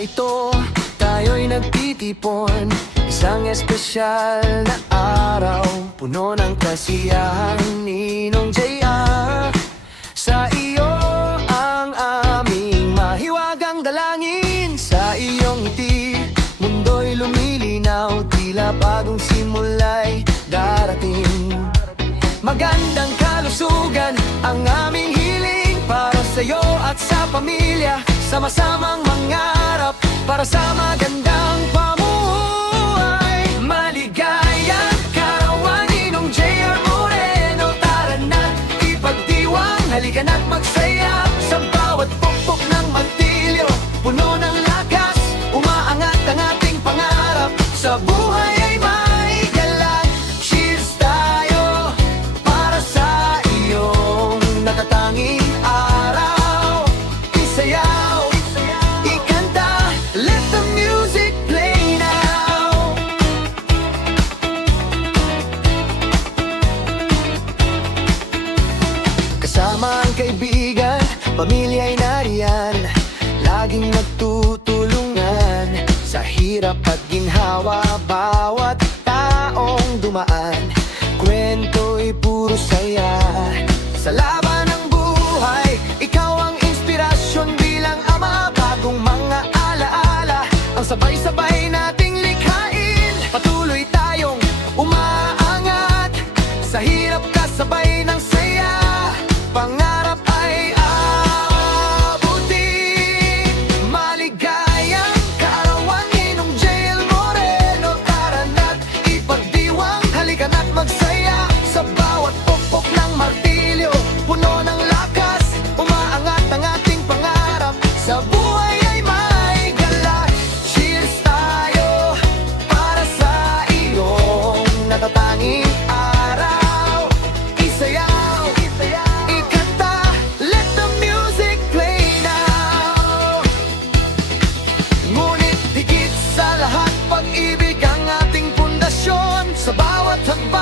ito, tayo'y nagtitipon. Isang espesyal na araw, puno ng kasiyahan. Ninong JR, sa iyo ang aming mahiwagang dalangin. Sa iyong ngiti, mundo'y lumilinaw. Tila bagong simula'y darating. Magandang kalusugan ang aming hiling para sa'yo at sa pamilya. Sama-samang mangarap para sa magandang pamuhay. Maligayang karawan, Ninong JR Moreno. Tara na't ipagdiwang, halika na't magsaya. Sa bawat pokpok ng martilyo, puno ng lakas, umaangat ang ating pangarap. Sa buhay ay may galak. Cheers tayo para sa iyong natatanging araw. Isayaw, ikanta, let the music play now. Kasama ang kaibigan, pamilya'y nariyan, laging nagtutulungan. Sa hirap at ginhawa, bawat taong dumaan, kwento'y puro saya. Sa laban ng buhay, ikaw ang inspirasyon bilang ama. Bagong mga alaala, ang sabay-sabay nating likhain. Patuloy tayong umaangat, sa hirap kasabay ng saya. Pangarap ay abutin. Maligayang kaarawan, Ninong JR Moreno. Tara na't ipagdiwang, halika na't magsaya. Sa bawat pokpok ng martilyo, puno ng lakas, umaangat ang ating pangarap. Sa buhay ay may galak. Cheers tayo para sa iyong natatanging araw. Isayaw, ikanta, let the music play now. Ngunit higit sa lahat, pag-ibig ang ating pundasyon. Sa bawat hakbang